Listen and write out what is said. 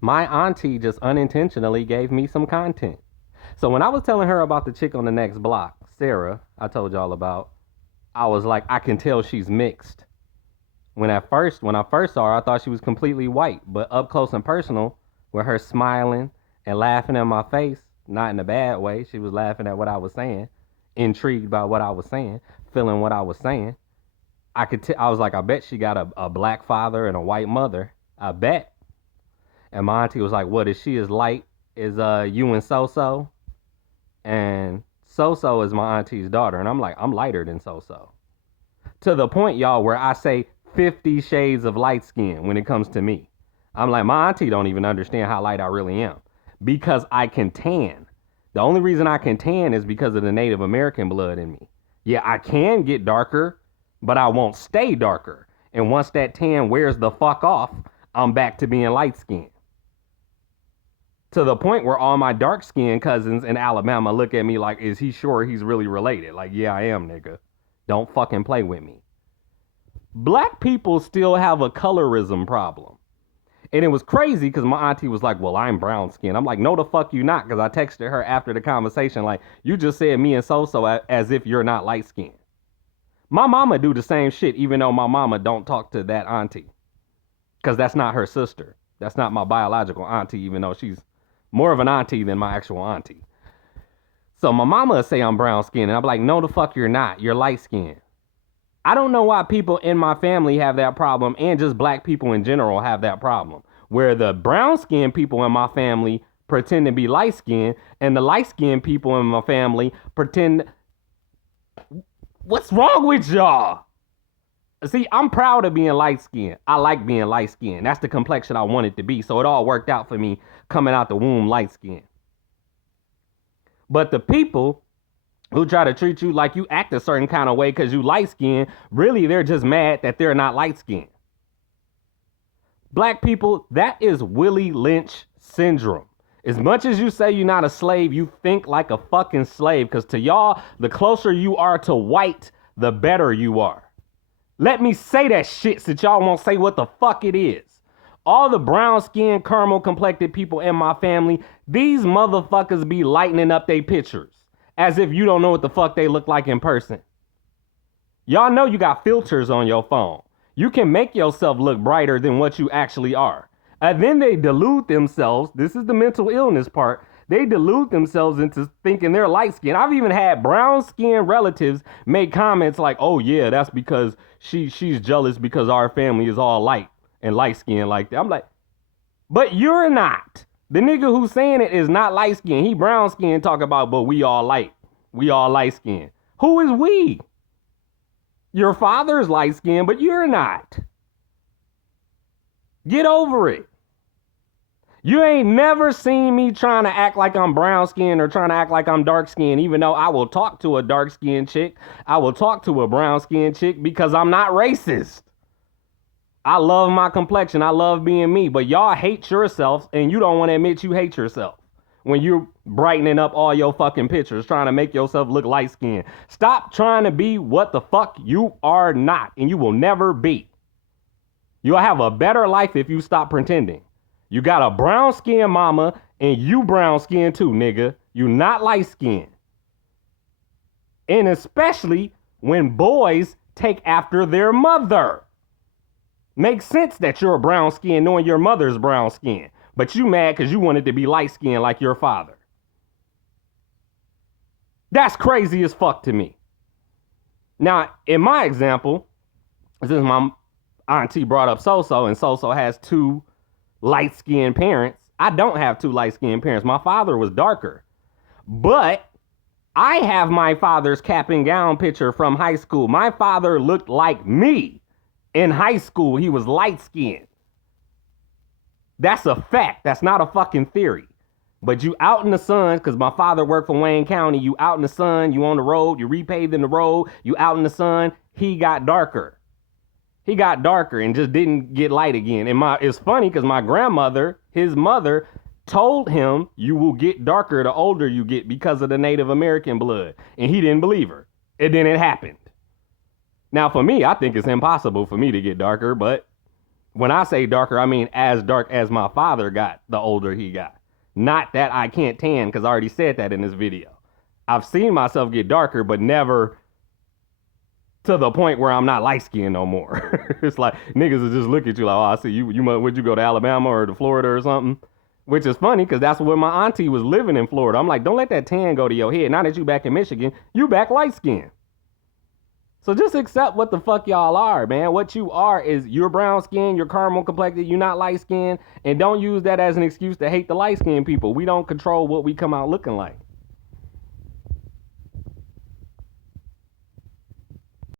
My auntie just unintentionally gave me some content. So when I was telling her about the chick on the next block, Sarah, I told y'all about, I was like, I can tell she's mixed. When I first saw her, I thought she was completely white, but up close and personal, with her smiling and laughing in my face, not in a bad way. She was laughing at what I was saying, intrigued by what I was saying, feeling what I was saying. I was like, I bet she got a black father and a white mother. I bet. And my auntie was like, what is she as light as you and So? And So is my auntie's daughter. And I'm like, I'm lighter than So. To the point, y'all, where I say 50 shades of light skin when it comes to me. I'm like, my auntie don't even understand how light I really am because I can tan. The only reason I can tan is because of the Native American blood in me. Yeah, I can get darker, but I won't stay darker. And once that tan wears the fuck off, I'm back to being light skinned. To the point where all my dark skinned cousins in Alabama look at me like, is he sure he's really related? Like, yeah, I am, nigga. Don't fucking play with me. Black people still have a colorism problem. And it was crazy because my auntie was like, well, I'm brown skinned. I'm like, no, the fuck you not. Because I texted her after the conversation, like, you just said me and So as if you're not light skinned. My mama do the same shit, even though my mama don't talk to that auntie. Because that's not her sister. That's not my biological auntie, even though she's more of an auntie than my actual auntie. So my mama would say I'm brown skinned. And I'm like, no, the fuck you're not. You're light skinned. I don't know why people in my family have that problem and just black people in general have that problem. Where the brown skinned people in my family pretend to be light skinned and the light skinned people in my family pretend. What's wrong with y'all? See, I'm proud of being light skinned. I like being light skinned. That's the complexion I wanted to be. So it all worked out for me coming out the womb light skinned. But the people who try to treat you like you act a certain kind of way because you light skinned, really they're just mad that they're not light skinned. Black people, that is Willie Lynch syndrome. As much as you say you're not a slave, you think like a fucking slave because to y'all, the closer you are to white, the better you are. Let me say that shit so y'all won't say what the fuck it is. All the brown skinned, caramel complected people in my family, these motherfuckers be lightening up their pictures as if you don't know what the fuck they look like in person. Y'all know you got filters on your phone. You can make yourself look brighter than what you actually are. And then they delude themselves. This is the mental illness part. They delude themselves into thinking they're light skinned. I've even had brown skinned relatives make comments like, oh yeah, that's because she's jealous because our family is all light and light skinned like that. I'm like, but you're not. The nigga who's saying it is not light skinned. He brown skinned talk about, but we all light. We all light skinned. Who is we? Your father is light skinned, but you're not. Get over it. You ain't never seen me trying to act like I'm brown skinned or trying to act like I'm dark skinned, even though I will talk to a dark skinned chick. I will talk to a brown skinned chick because I'm not racist. I love my complexion. I love being me. But y'all hate yourselves and you don't want to admit you hate yourself when you're brightening up all your fucking pictures, trying to make yourself look light skinned. Stop trying to be what the fuck you are not and you will never be. You'll have a better life if you stop pretending. You got a brown skin mama and you brown skin too, nigga. You not light skin. And especially when boys take after their mother. Makes sense that you're a brown skin knowing your mother's brown skin. But you mad because you wanted to be light skinned like your father. That's crazy as fuck to me. Now, in my example, since my auntie brought up So and So has two light-skinned parents. I don't have two light-skinned parents. My father was darker. But I have my father's cap and gown picture from high school. My father looked like me in high school. He was light-skinned. That's a fact. That's not a fucking theory. But you out in the sun, because my father worked for Wayne County, you out in the sun, you on the road, you repaving the road, you out in the sun, he got darker. He got darker and just didn't get light again. And it's funny because my grandmother, his mother, told him you will get darker the older you get because of the Native American blood. And he didn't believe her. And then it happened. Now for me, I think it's impossible for me to get darker, but When I say darker, I mean as dark as my father got the older he got. Not that I can't tan, because I already said that in this video. I've seen myself get darker, but never to the point where I'm not light skinned no more. It's like niggas will just look at you like, oh, I see you. Would you go to Alabama or to Florida or something? Which is funny because that's where my auntie was living in Florida. I'm like, don't let that tan go to your head. Now that you back in Michigan, you back light skinned. So just accept what the fuck y'all are, man. What you are is you're brown skin, you're caramel complected, you're not light skinned, and don't use that as an excuse to hate the light skinned people. We don't control what we come out looking like.